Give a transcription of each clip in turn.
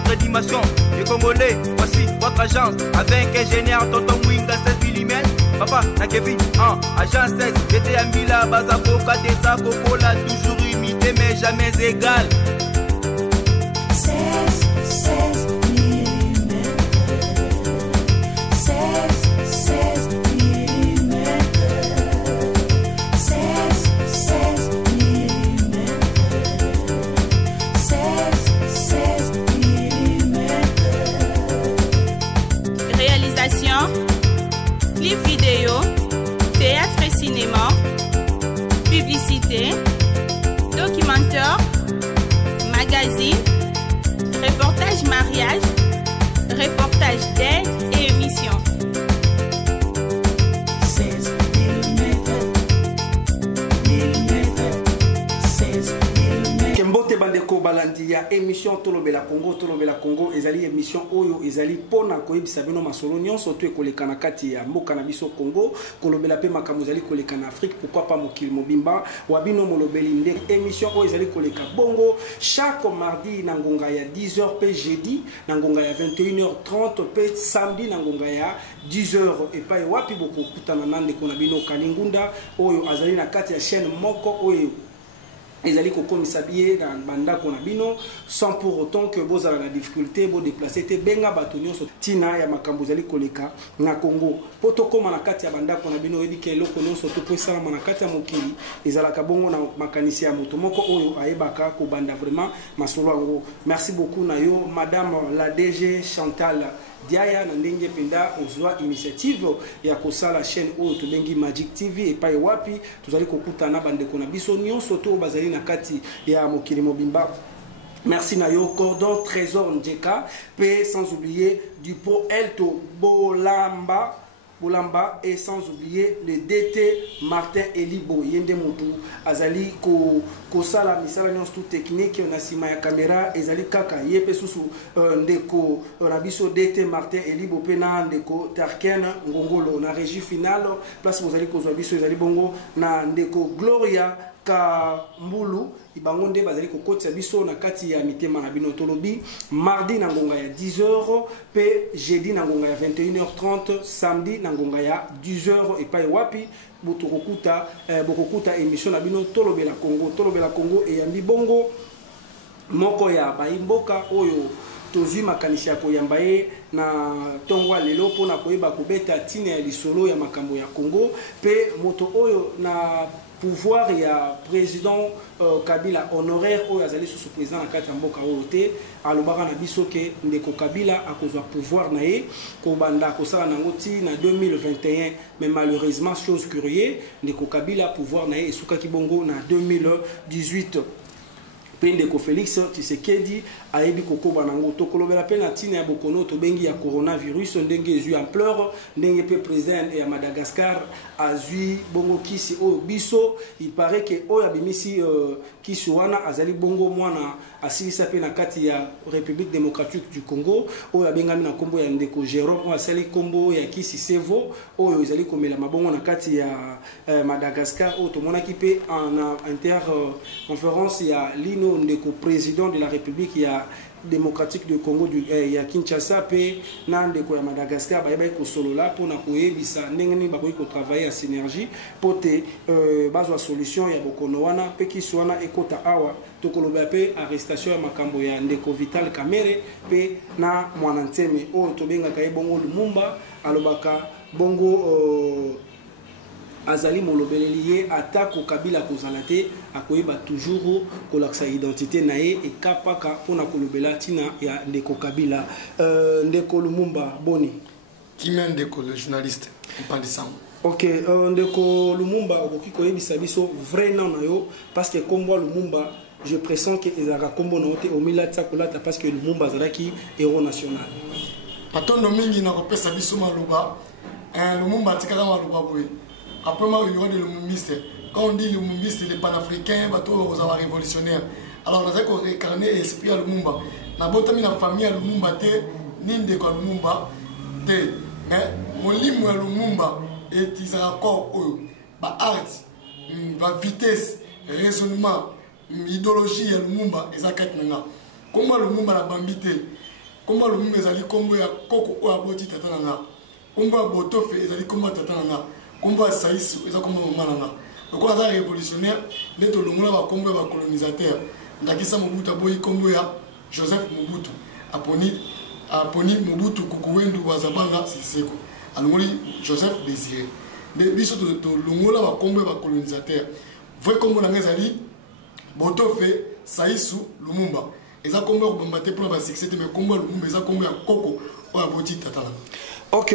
notre dimension. Les Congolais, voici votre agence. Avec ingénieur Tonton Winga 16 mm. Papa, na Kevin, agence 16. J'étais à Mila, Bazako, Kadesa, Coca-Cola, toujours imité mais jamais égal. 16 mm. 16 mm. 16 mm. 16 mm. Réalisation, clip vidéo, théâtre et cinéma, publicité, documentaire, magazine, reportage mariage, reportage d'aide et émission. 16 mm. Kembote bandeko balandi ya émission Tolobela Congo ezali émission oyo ezali pona koyebisa bino masolo nyonso to ekolekana kati ya mboka na biso Congo kolobela pe makambo ezali kolekana Afrique, pourquoi pas mokili mobimba wabino molobeli nde émission oyo ezali koleka bongo chaque mardi na ngonga ya 10h pe jeudi na ngonga ya 21h30 pe samedi na ngonga ya 10h et pa wapi boko kutana nande kona bino Kalingunda oyo azali na kati ya chaîne moko oyo ezali kokomisa biye na bandako na bino sans pour autant que bozala na difficulté bo déplacer te benga bato nyonso tina ya makambo ezali koleka na Congo poto koma na kati ya bandako na bino edike eloko nyonso to posala na kati ya mokili ezalaka bongo na makanisi ya moto moko oyo ayebaka ko banda vraiment masolo yango. Merci beaucoup na yo madame la DG Chantal Diaya na ndenge penda ozwa initiative ya kosala chaîne oyo tobengi Magic TV et pa wapi tozali kokutana bandeko na biso nyonso to bazali na kati ya mokili mobimba. Merci na yo Cordon Trésor Ndjeka pe sans oublier Dupo Elto Bolamba et sans oublier le DT Martin Elibo Yende Motu azali ko sala misala nyonso tout technique na sima ya caméra ezali kaka yepe susu ndeko rabiso DT Martin Elibo pe na ndeko Tarken Ngongolo na régie finale place bozali kozwa biso ezali bongo na ndeko Gloria Kambulu ibangonde bazali kokotisa biso na kati ya mitema na bino tolobi mardi na ngonga ya 10h pe jeudi na ngonga ya 21h30 samedi na ngonga ya 10h et pa wapi bokokuta émission na bino Tolobela Congo e yambi bongo moko ya baimboka oyo tozwi makanisi ya koyamba ye na tongwa lelo pona koyeba kobeta tina ya lisolo ya makambo ya Congo pe moto oyo na pouvoir ya président Kabila honoraire oyo azali sous président na kati ya mboka oyo te alobaka na biso ke ndeko Kabila akozwa pouvoir na ye ko banda kosala nango ti na 2021 mais malheureusement chose curieuse ndeko Kabila pouvoir na ye esukaki bongo na 2018 Pendeko Félix Tshisekedi ayebi kokoba nango tokolobela pe na tina ya bokono to bengi ya coronavirus ndenge ezui ampleur ndenge pe président ya Madagascar azui bongo kisi oyo biso il paraît que oyo abimisi kisi wana azali bongo mwana asilisa pe na kati ya République démocratique du Congo oyo abengami na kombo ya ndeko Jérôme oyo asali kombo ya kisi Sevo oyo ezali komela mabongo na kati ya Madagascar oyo tomonaki pe en interconférence ya Lino ndeko président de la République ya démocratique du Congo ya Kinshasa pe na ndeko ya Madagascar ba ko solola pona koyebisa ndenge ni bakoki ko travailler en synergie pote bazwa solution ya bokono wana pe kiswana ekota awa tokoloba pe arrestation ya makambo ya ndeko Vital Kamerhe pe na mwana nteme oyo tobenga ka bongo Lumumba alobaka bongo azali molobeleli ye atako Kabila kozala te akoyeba toujours kolakisa identité na ye ekapaka pona kolobela tina ya ndeko Kabila. Ndeko Lumumba boni Kimia ndeko le journaliste Mpandissango. Ok, ndeko Lumumba okoki koyebisa biso vrai nom na yo parce que kombo Lumumba je pressens que ezaka kombo na ote omila tsakolata parce que Lumumba azalaki héros national. Patondo mingi na kopesa biso maloba Lumumba tikaka maloba boye. Après moi, il y aura des lumumistes. Quand on dit lumumistes, les panafricains, ils sont révolutionnaires. Alors, on a incarné l'esprit à Lumumba. On a botamé la famille à Lumumba, ni de quoi Lumumba. Mais mon limu à Lumumba, et ils ont encore art, vitesse, raisonnement, idéologie à Lumumba, et ça maintenant. Comment le monde a bambité? Comment le monde a dit comment il y a coco ou aboti tatananga? Comment boto fait ils a dit comment tatananga? Comment saïs ils a comment mananga? Donc on a révolutionnaire, les tout le monde va comment va colonisateur. Ndakisa Mobutu aboyi comment ya Joseph Mobutu aponi Mobutu kukuwendu wazabanga siseko. Alongoli Joseph Désiré. Mais biso to longola va comment va colonisateur. Vrai comment la ngezali boto fait saïs Lumumba. Ils ont combien de battre pour la succès, mais combien de combien de coco ou à botti tatana. Ok,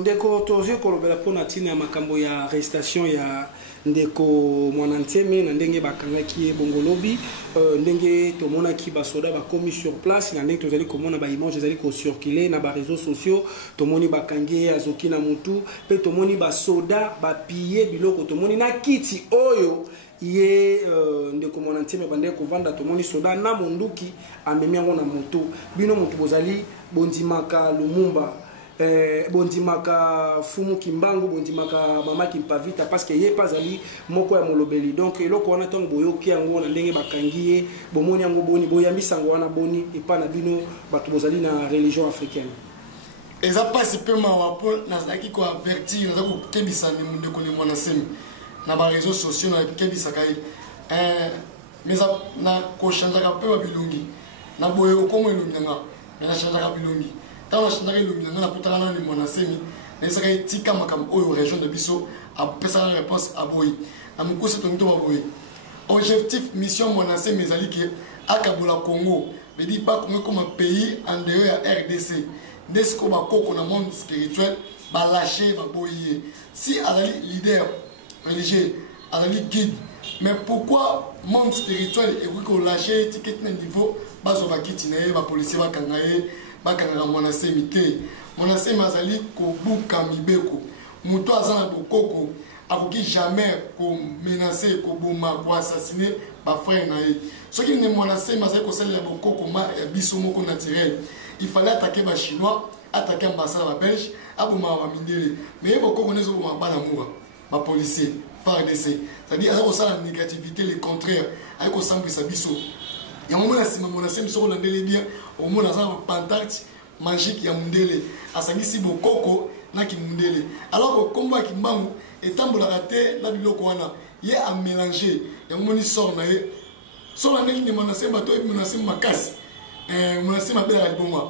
ndeko tozo kolobela pona tina makambo ya arrestation ya ndeko mwananteme na ndenge bakangaki bongolobi ndenge tomona ki basoda ba commis sur place na ndenge tozali komona ba image ezali ko circuler na ba réseaux sociaux tomoni bakangi azoki na mutu pe tomoni basoda ba piller biloko tomoni na kiti oyo ye ndeko mwananteme bande kovanda tomoni soda na monduki amemi yango na moto bino moto bozali bondimaka Lumumba bondimaka Fumu Kimbangu bondimaka Mama Kimpavita parce que ye pas ali moko ya molobeli donc eloko wana tongo boyoki yango na ndenge bakangi ye bomoni yango boni boyambisa yango wana boni epa na bino bato bozali na religion africaine eza pasi pe mawa po nazaki ko avertir nazaki ko kebisa ni ndeko ni mwana semi na ba réseaux sociaux na kebisa kai mais na ko chanjaka pe ba bilungi na boyo ko mo elungi nga na chanjaka bilungi tant na ilumina na kutana ni mwana semi na isaka tika makam oyo région de biso a pesa la réponse a boy amukuse tonto ba boy objectif mission mwana semi ezali ke akabola Congo me dit pas comme un pays en dehors ya RDC desko ba koko na monde spirituel ba lâcher ba boyer si azali leader religieux azali guide mais pourquoi monde spirituel et ko lâcher ticket na niveau bazo ba kitine ba policier ba kangaye bakanga mwana semi te mwana semi azali ko buka mibeko muto azana bokoko akoki jamais ko menacer ko boma ko assassiner ba frère na ye soki ne mwana semi azali ko salela bokoko ma biso moko naturel il fallait attaquer ba chinois attaquer ambassade ba belge aboma ba mindele mais bokoko nezo boma bana muba ba policier FARDC c'est-à-dire azali ko sala négativité le contraire ayiko sambisa biso ya mona sima mona semi soko landele bien au mona za pancarte magique ya mundele asangisi bokoko na ki mundele alors que combat ki mbangu etambola raté na biloko wana ye a mélanger ya moni sort na ye sort na ndeli mona semi bato e mona semi makasi mona semi abela libonga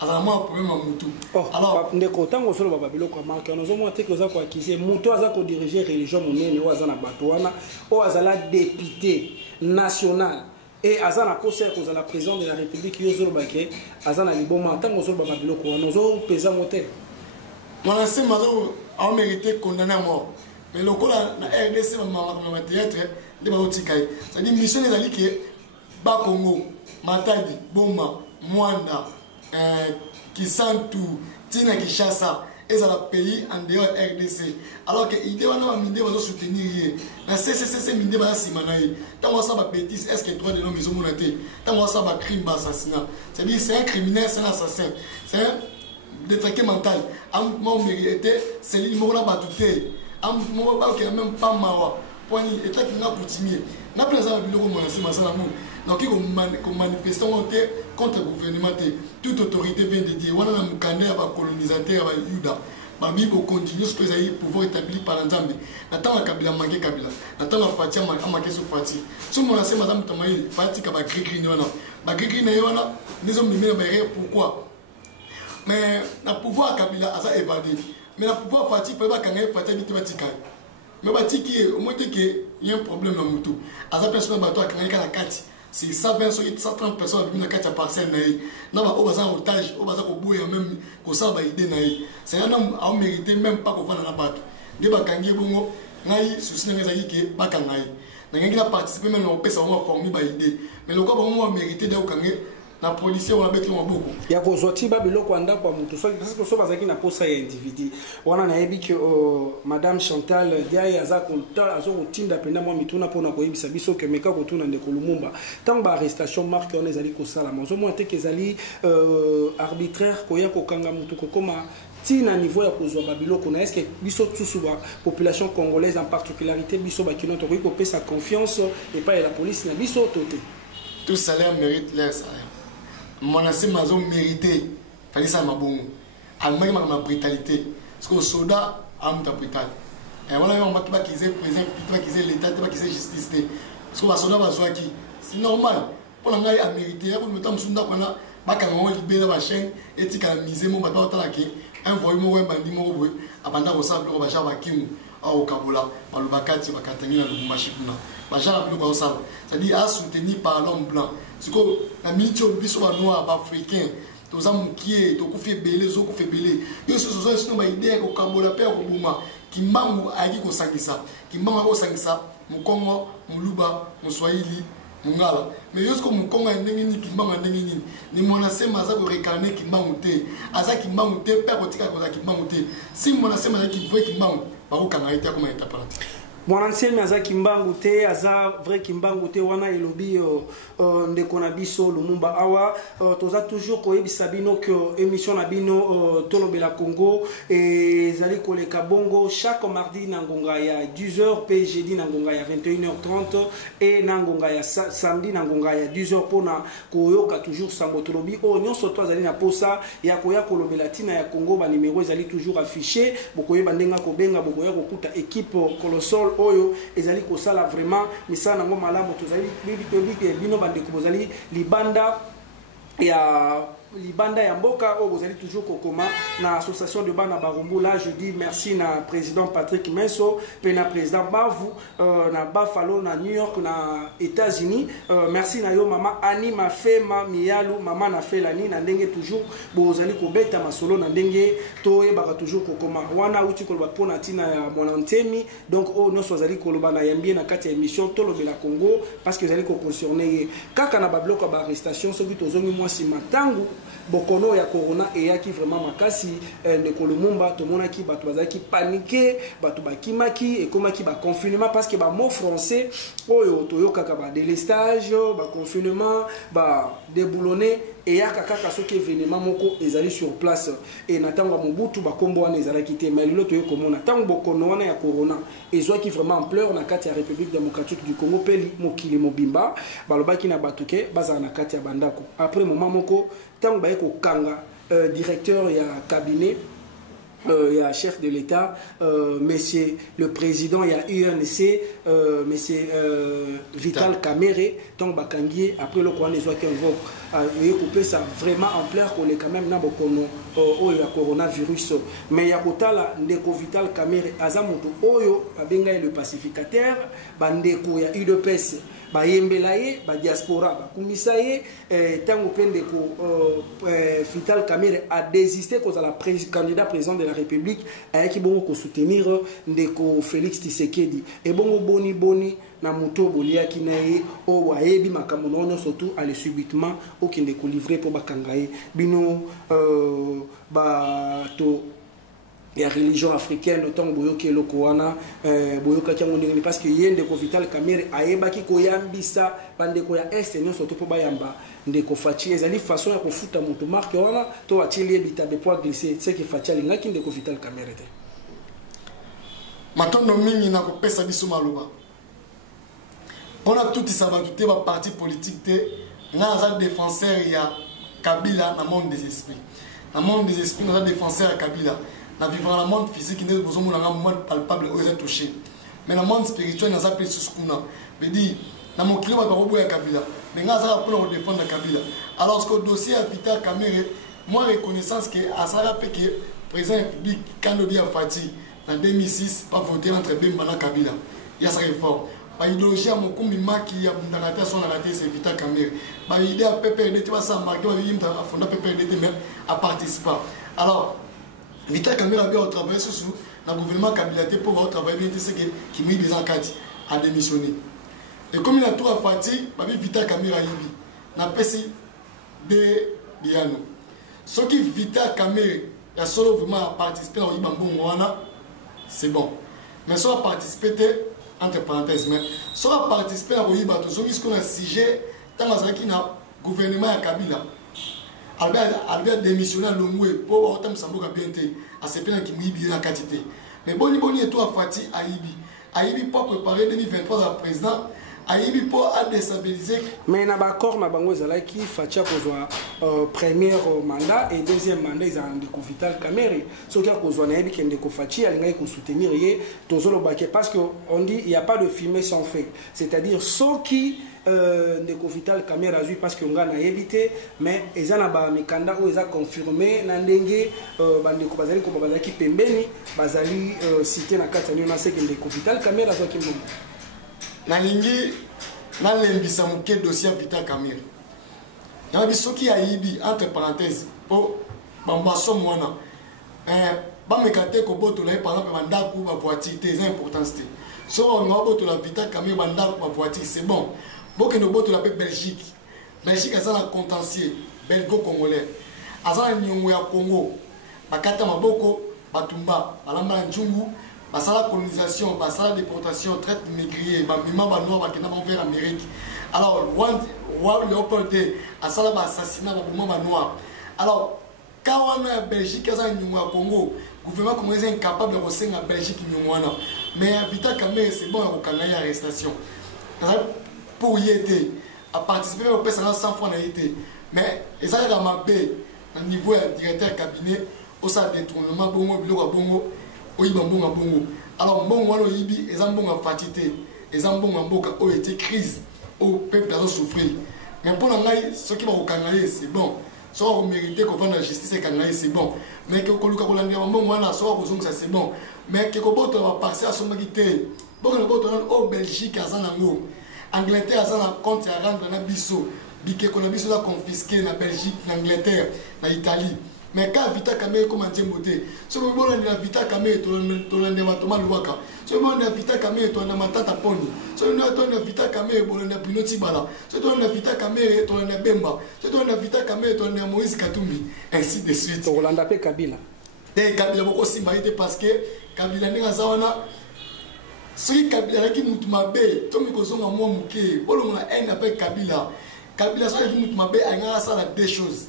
azala mo problème ya mutu alors ndeko tango solo baba biloko marque on ozo monter que za ko acquiser mutu aza ko diriger religion monene o azana bato wana o azala député national et Azana Kosser, qui est la présidente de la République, Yozolobake, Azana Liboma, tant que nous sommes Babiloko, nous avons pesé motel. Mon ancien mazo a mérité condamné à mort. Mais le coup la RDC m'a théâtre de Baotikai. C'est-à-dire mission des alliés qui Bas Congo, Matadi, Boma, Mwanda, Kisantu, Tina Kishasa. Et ça le pays en dehors RDC. Alors que l'idée va nous soutenir. La CCC minde va simanaï. Tant qu'on ça va bêtise, est-ce que toi de l'homme ils ont monté? Tant qu'on ça va crime, assassinat. C'est-à-dire c'est un criminel, c'est un assassin, c'est un détraqué mental. Un moment mérité, c'est l'immoral batouté. Un moment qui n'a même pas mawa. Point état qui n'a pas timé. N'a pas besoin de bureau mon ancien masalamu. Donc il faut manifester contre le gouvernement. Toute autorité vient de dire on a un candidat à colonisateur à Yuda. Babi pour continuer ce que vous pouvoir établir par l'ensemble. N'attends la Kabila manqué Kabila. N'attends la Fatia manqué sur Fati. Si mon ancien madame Tamaï Fati qui va gris n'yona. Ba gris n'yona. Nous sommes numéro pourquoi? Mais la pouvoir Kabila a ça évadé. Mais la pouvoir Fati peut pas gagner Fati qui te va tirer. Mais Fati qui est au moins qu'il y a un problème dans le tout. À sa personne bateau a gagné la carte. C'est 120, 130 personnes qui ont été parcelle. N'a pas au otage, au bazar au bout et même au sabre idée. C'est un homme à mériter même pas qu'on va dans la batte. Des bakangi bongo, naï, souci n'a pas été bakangaï. N'a pas participé même au pèse à moi formé par idée. Mais le cas où on a mérité d'aucun. La police on a beaucoup. Il y a des autres biloko anda kwa mutu so parce que so bazaki na posa ya individu. Wana na yebi que madame Chantal Diaye aza konta azo kotinda penda mwa mituna pona koyebisa biso ke meka kotuna ndeko Lumumba. Tant ba arrestation marque on ezali ko sala. Mozo mo te kezali arbitraire koya ko kanga mutu ko koma tina niveau ya kozwa babiloko na est-ce que biso tsusu ba population congolaise en particularité biso ba kinoto ko pesa confiance et pas la police na biso toté. Tout salaire mérite leur salaire. mon assez mazo mérité fallait ça ma bon allemagne ma brutalité parce que soldat am ta brutal et voilà on va qui est président qui est l'état qui est justice parce que soldat va soit qui c'est normal pour la ngai a mérité ya ko metam sunda kona bakanga ngo libérer ba chaîne etika miser mon bato tala ki un voyou mo bandi mo boy abanda ko sa ko ba jaba kimu au kabola balubakati bakatangi na lumashipna ba jaba ko sa c'est-à-dire à soutenir par l'homme blanc parce que la militio biso ba noir ba africain toza mukie to kufi belé zo kufi belé yo so so so ba idée ko kabola pe ko buma kimbangu ayi ko sangisa kimbangu ko sangisa mukongo muluba muswahili mungala mais yosko mukongo ndenge ni kimbangu ndenge ni ni mona sema za ko recarner kimbangu te aza kimbangu te pe ko tika ko za kimbangu te si mona sema za ki vrai kimbangu ba ko kanga ita ko ma ita parati Mwananselmi aza kimbangu te aza vrai kimbangu te wana elobi ndeko na biso Lumumba awa toza toujours koyebisa bino que émission na bino tolobela Congo ezali koleka bongo chaque mardi na ngonga ya 10h pe jeudi na ngonga ya 21h30 et na ngonga ya samedi na ngonga ya 10h pona koyoka toujours sango tolobi nyonso to azali na posa ya koya kolobela tina ya Congo ba numéro ezali toujours affiché bokoyeba ndenga kobenga bokoya kokuta équipe colossal oyo ezali kosala vraiment misala nango malamu tozali bino bandeko bozali libanda ya mboka o bozali toujours kokoma na association de bana barumbu. Là je dis merci na président Patrick Menso pe na président Bavu na Buffalo na New York na États-Unis. Merci na yo mama Ani Mafema Miyalu mama na Felani na ndenge toujours bozali kobeta masolo na ndenge toye baka toujours kokoma wana uti koloba pona tina ya Mwanantemi. Donc no sozali koloba na yambie na kati ya émission tolobela Congo parce que zali ko concerner kaka na babloko ba arrestation soki tozongi mwasi matangu bokono ya corona et ya ki vraiment makasi ndeko Lumumba tomona ki bato bazaki paniquer bato bakimaki et komaki ba confinement parce que ba mot français oyo toyokaka ba délestage ba confinement ba déboulonner et ya kaka soki événement moko ezali sur place et natanga mobutu ba kombo wana ezalaki te mais lelo toyokomona tango bokono wana ya corona ezwaki vraiment ampleur na kati ya République démocratique du Congo peli mokili mobimba balobaki na batuke baza na kati ya bandako après moment moko tango ba ko kanga directeur ya cabinet il y a chef de l'État, monsieur le président, il y a UNC, monsieur Vital Kamerhe, donc Bakangier, après le coin des Ouaken Vok, il y a coupé ça vraiment ampleur qu'on est quand même dans le coronavirus. Mais il y a Kotala, Ndeko Vital Kamerhe, Azamutu, Oyo, Babenga le pacificateur, Bandeko, il y a UDPS. Ba yembelaye ba diaspora ba kumisaye tango pendeko Vital Kamerhe a désisté cause à la candidat président de la République ayaki bongo ko soutenir ndeko Félix Tshisekedi et bongo boni na moto boliaki naye o wayebi makambo nono surtout aller subitement au kinde ko livrer pour bakangaye bino ba to la religion africaine autant boyoki eloko wana boyoka kiango ndenge parce que yende ko Vital Kamerhe ayebaki koyambisa bandeko ya est nyonso surtout po bayamba ndeko Fachi ezali façon ya kofuta moto marque wana to atili ebita de poids glisser c'est que Fachi alingaki ndeko Vital Kamerhe te matondo mingi na kopesa biso maloba on a tout ça va tout ba parti politique te na za défenseur ya Kabila na monde des esprits na monde des esprits na défenseur ya Kabila na vivre dans le monde physique qui n'est pas un monde palpable où ils touché mais le monde spirituel n'a pas sous kuna veut dire na mon climat ba robo ya Kabila mais nga za pour défendre Kabila alors ce que dossier a Vital Kamerhe moi reconnaissance que asara pe que président public quand le bien Fati en 2006 pas voter entre Bemba na Kabila il y a sa réforme ba idéologie à Mokumbi Maki ya Bundagata son raté c'est Vital Kamerhe ba idée à PPRD tu vas ça marquer ba yimta a fondé PPRD même à participer alors Vital Kamerhe a bien travaillé sur le gouvernement Kabila pour travailler bien c'est qui met des enquêtes à démissionner et comme il a tout à Fati babi Vital Kamerhe a yibi na pesi de biano ce qui Vital Kamerhe a solo vraiment participé au Ibambongo wana c'est bon mais ça a participé entre parenthèses mais ça a participé au Ibato ce qui qu'on a sujet dans la gouvernement à Kabila Albert démissionné à Lomoué pour autant Samboka BNT à ce point qui m'a bien la quantité mais boni et toi Fati Aibi pour préparer 2023 à président ayibi po a déstabiliser. Mais na bakor na bango ezalaki fatia kozwa premier mandat et deuxième mandat ils ont ndeko Vital Kamerhe soki akozwa na yebi ke ndeko Faci alingai ko soutenir ye tozolobake parce que on dit il y a pas de fumée sans feu, c'est-à-dire soki ndeko Vital Kamerhe azui parce que nga na yebite mais ezana ba mikanda o eza confirmé na ndenge bandeko bazali ko bazaki pembeni bazali cité na kati na seke ndeko Vital Kamerhe azwaki mbongo nalingi nalembisa moke dossier Vital Kamerhe yana bisoki ayibi entre parenthèses po bambaso mwana bamekate kobotola ye par exemple bandako bavoiture te eza importance te so nga botola Vital Kamerhe bandako bavoiture c'est bon bokende botola pe Belgique aza na contentieux belgo-congolais aza na niongo ya Congo bakata maboko batumba balamba na njungu basala colonisation, basala déportation, traite négrier, bamima banois bakena vers Amérique. Alors roi Léopold II asala assassinat babuma banois. Alors quand on a Belgique aza nyungu ya Congo, gouvernement congolais est incapable de resenga Belgique nyungu wana. Mais Vital Kamerhe c'est bon à kanga arrestation. Pour y être à participer au pèse 100 francs na été. Mais ezala ka mabé na niveau directeur cabinet au sa détournement bongo biloko bongo. Bongo. Alors, bon, on yibi, et bon à fatité, et bon à boka, oh, était crise, au peuple a souffert. Mais pour l'anglais, ce qui va au Canada, c'est bon. Soit on mérite qu'on fasse la justice et Canada, c'est bon. Mais que Koluka Kolanda, bon, voilà, soit on ça c'est bon. Mais que Koboto va passer à son magité. Bon, le Koboto au Belgique, à Zanango. Angleterre, à Zanan, compte à rendre dans Bissau. Biké Kolabiso a confisqué la Belgique, l'Angleterre, l'Italie. Mais quand Vital Kamerhe comment dire moté, ce que bon la Vital Kamerhe to la département Luwaka, ce que bon la Vital Kamerhe to la matata poni, ce que la Vital Kamerhe bon la Pinoti Bala, ce que la Vital Kamerhe to la Bemba, ce que la Vital Kamerhe to la Moïse Katumbi, ainsi de suite. Rolanda pe Kabila. Des Kabila beaucoup simbaité parce que Kabila n'est zawana. Si Kabila qui mutumabe, Tomi Kozonga mo muke, bolo na haine avec Kabila. Kabila so qui mutumabe a ngara ça la deux choses.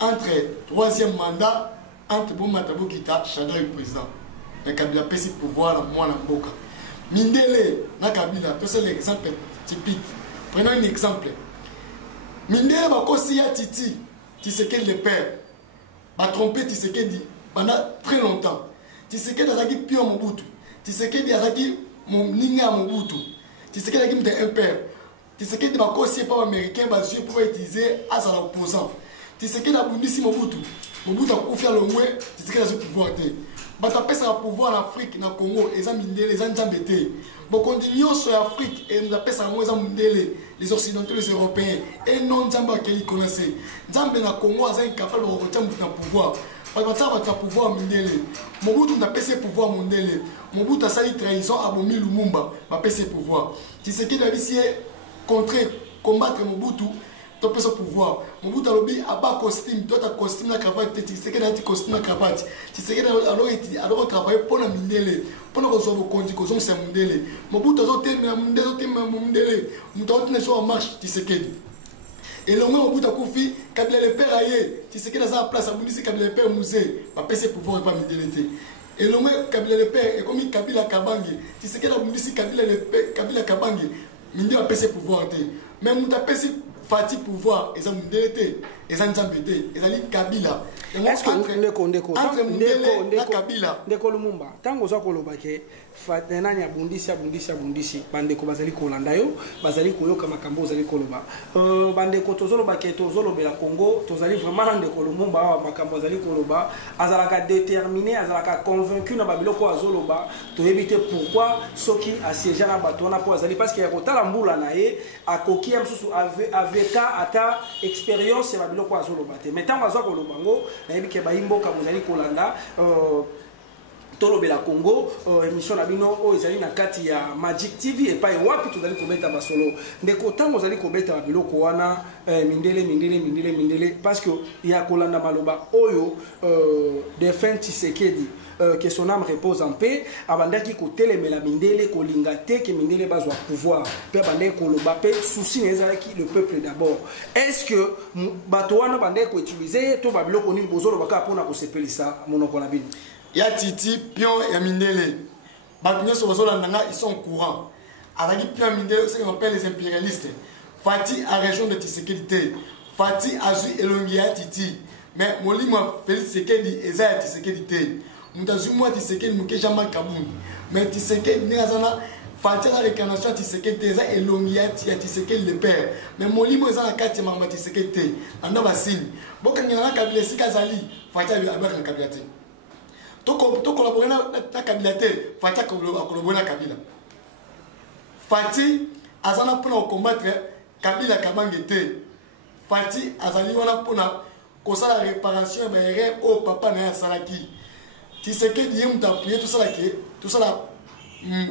Entre troisième mandat, entre Matabo Kita, Shadow le président. Mais Kabila peut se pouvoir la moi en boca. Mindele, na Kabila, c'est l'exemple typique. Prenons un exemple. Mindele va aussi à Titi, Tshisekedi le père. Va tromper Tshisekedi pendant très longtemps. Tshisekedi a zaki pio Mobutu. Tshisekedi a zaki mon ninga Mobutu. Tshisekedi a zaki un père. Tshisekedi va aussi pas américain, va pouvoir utiliser à son opposant. Tshisekedi a bundisi Mobutu. Mobutu a confié le moins, Tshisekedi a ce pouvoir. Bata pesa pouvoir en Afrique, na Congo, et Mindele, les Anjambete. Bon, continuons sur l'Afrique, et nous pesa moins Mindele, les Occidentaux, les Européens, et non Jamba qui connaissent. Jamba na Congo, a incapable de retenir le pouvoir. Bata a pouvoir Mindele. Mobutu n'a pas ce pouvoir Mindele. Mobutu a sali trahison à Bomi Lumumba, n'a pas ce pouvoir. Tshisekedi a essayé contrer, combattre Mobutu. Tu peux ce pouvoir. Mobutu a lobby à bas costume, toi ta costume la cravate, tu sais que tu costume la cravate. Tu sais que alors travailler pour la Mindele, pour nous résoudre le conduit, qu'on s'est Mindele. Mobutu a zoté Mindele, Mobutu ne soit en marche, tu sais que. Et le moment Mobutu a confié, Kabila le père aïe, tu sais que dans la place à Moudisi, Kabila le père musée, va passer pouvoir pas Mindele. Et le moment Kabila le père, et comme Kabila Kabangi, tu sais que dans Moudisi, Kabila le père, Kabila Kabangi, Mindele va passer pouvoir. Mais Mobutu a passé Fati pouvoir, ils ont Mindele, ils ont Jambete, ils ont Kabila. Est-ce que Ndeko Kabila Ndeko Lumumba tango za kolobake fatena nya bundisi bandeko bazali kolanda yo bazali koyoka makambo bazali koloba bandeko tozolobake tozolobela Congo tozali vraiment Ndeko Lumumba makambo bazali koloba azalaka déterminé azalaka convaincu na babiloko azoloba to éviter pourquoi soki assiéger na batona po azali parce que ya kotala mbula na ye akoki amsusu avec ata expérience ya babiloko azoloba te mais tango azwa kolobango nayebi ke bayimboka bozali kolanda tolobela Congo émission na bino o ezali na kati ya Magic TV et pas wapi tozali kobeta basolo ndeko tango zali kobeta babiloko wana mindele parce que ya kolanda maloba oyo défunt Tshisekedi que son âme repose en paix abandaki kotelemela Mindele kolinga te que Mindele bazwa pouvoir pe bandai koloba pe souci nezalaki le peuple d'abord. Est-ce que bato wana bandai ko utiliser to babiloko nini bozolo baka pona ko sepelisa monoko na bino ya Titi pion ya Mindele bato nyonso bazolanda nga ils sont courants avec plein mindele, ce qu'on appelle les impérialistes. Fati a région de Tshisekedi. Fati a su elongia Titi. Mais Molimo Félix Tshisekedi Eza Tshisekedi. Mutazu moi Tshisekedi Muke Jamal Kaboun. Mais Tshisekedi Nezana Fati la réincarnation Tshisekedi Eza elongia Tshisekedi le père. Mais Molimo Eza na kati mama Tshisekedi. Anda basini. Boka ngana kabila sika zali. Fati abaka kabila te. To collaborer na kabila te. Fati collaborer na kabila. Fati azana pour combattre Kabila Kabangete. Fati azali wana pona kosala réparation ba erreur au papa na salaki. Tshisekedi yemta prier tout ça là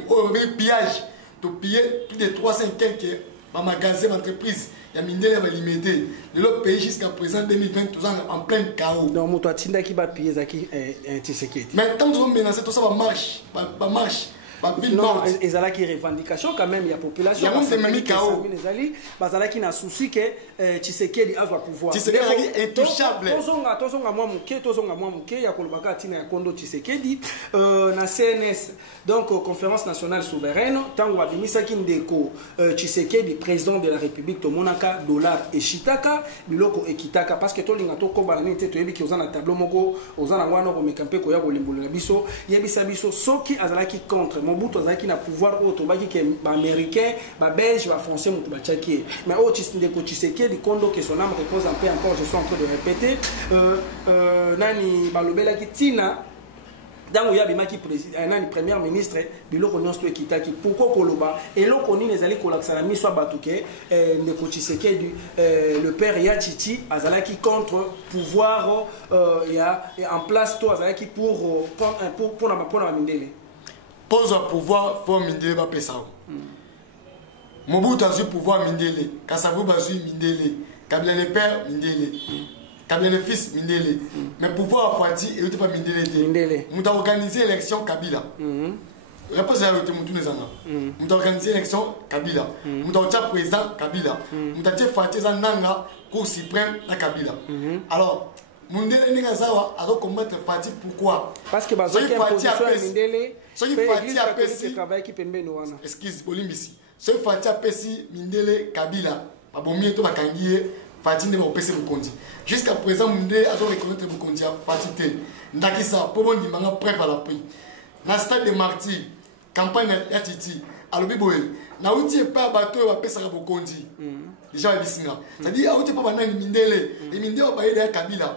au pillage, to piller plus de 300 quelques magasins d'entreprise. Il y a mindele ba limité. Le pays jusqu'à présent 2020 tout ça en plein chaos. Donc moto atinda ki ba piller zaki Tshisekedi. Mais tant que menacer tout ça va marche, ba marche. Non, ils ont qui revendication quand même, il y a population. Il y a même KO. Ils ont souci que Tshisekedi a le pouvoir. Tshisekedi est intouchable. Tozonga moi muke ya kolobaka tina ya kondo Tshisekedi na CNS donc conférence nationale souveraine tango abimisa kindeko Tshisekedi président de la République to monaka dollar et shitaka biloko ekitaka parce que to linga to ko bana nite to yebi ki ozana tableau moko ozana ngwana ko mekampe ko ya kolimbolela biso yebisa biso soki azalaki contre Mobutu azalaki na pouvoir auto baki ke ba américain ba belge ba français mutu ba tchaki mais au Tshisekedi kondo que son âme repose un peu encore je suis en train de répéter nani balobela ki tina dans ya bimaki président nani premier ministre biloko nyonso ekitaki pourquoi koloba eloko nini ezali kolakisana miso batuke ndeko Tshisekedi le père ya Titi azalaki contre pouvoir ya en place to azalaki pour na mindele pose au pouvoir pour mindele ba pesa. Mobutu a eu pouvoir mindele, Kassavou a eu mindele, Kabila le père mindele, Kabila le fils mindele. Mais pouvoir à Fati et pas mindele. Nous avons organisé l'élection Kabila. Réponse à l'autre Moutou Nezanga. Nous avons organisé l'élection Kabila. Nous avons déjà président Kabila. Nous avons déjà Fati Zananga, Cour suprême la Kabila. Alors, Mundele Nengazawa a combattre Fati pourquoi? Parce que Fati a Mindele, Fati a Pessi, excuse Bolimbisi. Ce Fati a Pessi Mindele Kabila, Abomie to Bakangie, Fati ne Pessi Mukondi. Jusqu'à présent, Mindele a reconnaître Mukondi à Fati Te. Ndakisa, Pobo Ndimanga preuve à l'appui. Na stade de Marty, campagne ya Titi, à l'Obiboé, na outi pas bateau à Pesa Mukondi. Déjà, il dit c'est-à-dire, outi pas Bandang Mindele, et Mindele a baillé à Kabila.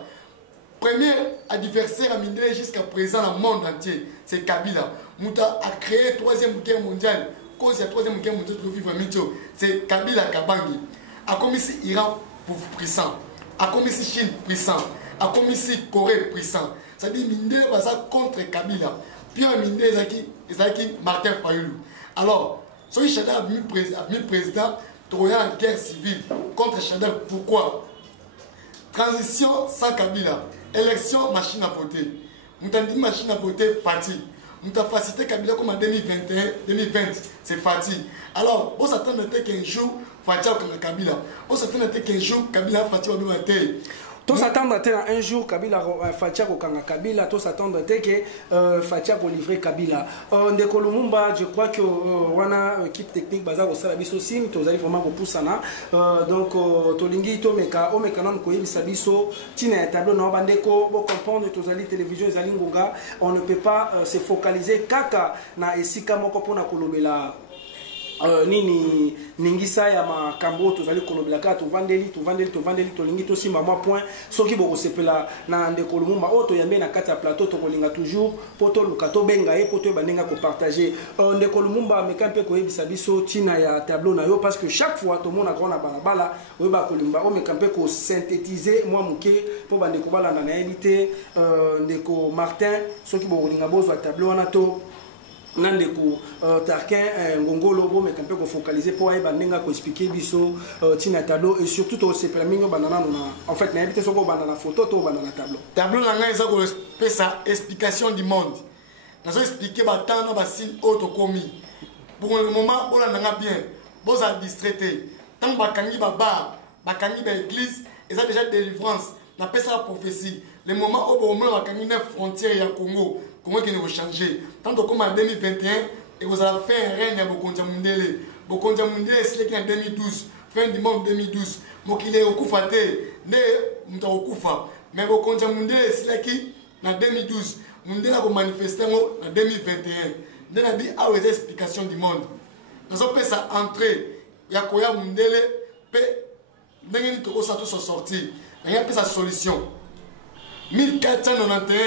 Premier adversaire à Mindele jusqu'à présent dans le monde entier, c'est Kabila. Mouta a créé la 3e guerre mondiale. Cause de la 3e guerre mondiale de vivre c'est Kabila Kabangi. A commis Iran puissant. A commis Chine puissant. A commis Corée puissant. C'est-à-dire Mindele va ça contre Kabila. Puis Mindele Zaki Martin Fayoulou. Alors, ce Chadar a mis président, il en guerre civile contre Chadar. Pourquoi? Transition sans Kabila. Élection, machine à voter. Nous avons dit machine à voter, Fati. Nous avons facilité Kabila comme en 2021, 2020, c'est Fati. Alors, on s'attend qu'un jour, Fati a Kabila. On s'attend qu'un jour, Kabila Fati va nous atteindre. Tous s'attendent un jour Kabila Fatia Kokanga Kabila, tous s'attendent que Fatia ko livrer Kabila. Ndeko Lumumba, je crois que wana équipe technique baza ko sala biso sim, to zali vraiment ko poussana. Donc to lingi to meka o meka non ko yebisa biso tina tableau na bandeko bo comprendre to zali télévision zali ngoga, on ne peut pas se focaliser kaka na esika moko pona kolobela nini ningisa ya makambo tozali kolobelaka tovandeli tolingi tosimba mwa point soki bokosepela na ndeko Lumumba oyo toyambe na kati ya plateau tokolinga toujours po toluka tobenga ye po toyeba ndenge kopartage ndeko Lumumba ameka mpe koyebisa biso ntina ya tableau na yo parce que chaque fois tomonaka na balabala oyeba kolimba omeka mpe kosynthétiser mwa moke mpo bandeko balanda nayebi te ndeko Martin soki bokolinga bozwa tableau wana to Nandeko Tarquin Ngongolo bo mais qu'on peut focaliser pour aider bandenga ko expliquer biso tina tableau et surtout to se permis banana en fait na invité soko banana photo to banana tableau na nga eza ko pesa explication du monde na so expliquer ba temps ba signe auto commis pour le moment on a bien boza distraité tant bakangi ba bar bakangi ba église et ça déjà délivrance na pesa prophétie le moment où on a bakangi 9 frontières ya Congo. Comment qui ne va changer? Tant que comme en 2021, et vous allez faire un règne à Bokonja Mundele. Bokonja Mundele, c'est en 2012, fin du monde 2012. Mokile Okufate, ne Mouta Okufa. Mais Bokonja Mundele, c'est qui en 2012. Mundele a manifesté en 2021. Nous avons dit à des explications du monde. Nous avons fait ça entrer. Yakoya Mundele, nous avons sorti. Nous avons fait sa solution. 1491,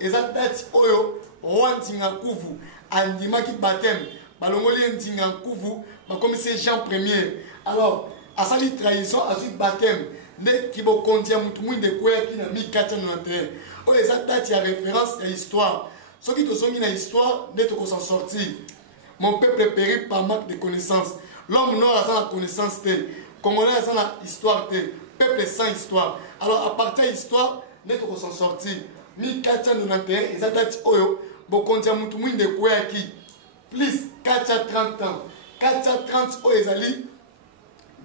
et ça date Oyo, Rwanda Kuvu, Andimaki Batem, Balongoli Ndinga Kuvu, comme c'est Jean Ier. Alors, à sa trahison, à ce baptême, qui va conduire tout le monde de quoi qui n'a 1491. Oh, et ça date, il y a référence à l'histoire. Ceux qui te sont mis dans l'histoire, d'être qu'on s'en sortit. Mon peuple est péri par manque de connaissances. L'homme noir a la connaissance, Congolais a la histoire, peuple est sans histoire. Alors, à partir de l'histoire, d'être qu'on s'en sortit. 1491, et ça date, Oyo, Bokondia Moutoumouine de Kouaki, plus 430 ans. 430 ans, Ezali,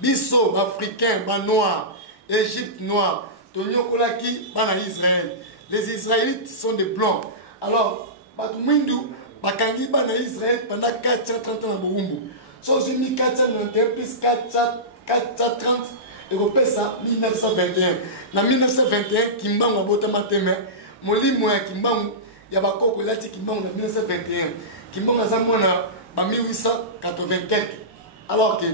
Bisso, Africain, Noir, Égypte noir, Tonio Kolaki, Bana Israël. Les Israélites sont des blancs. Alors, Batoumindu, Bakangi, Bana Israël pendant 430 ans à Boumbu. So, j'ai mis 491 plus 430, et repère ça, 1921. En 1921, Kimbangu a boté ma teme. Moli moyen Kimbangu, Yabako Lati Kimbangu en 1921. Kimbangu a zamona en 1884. Alors que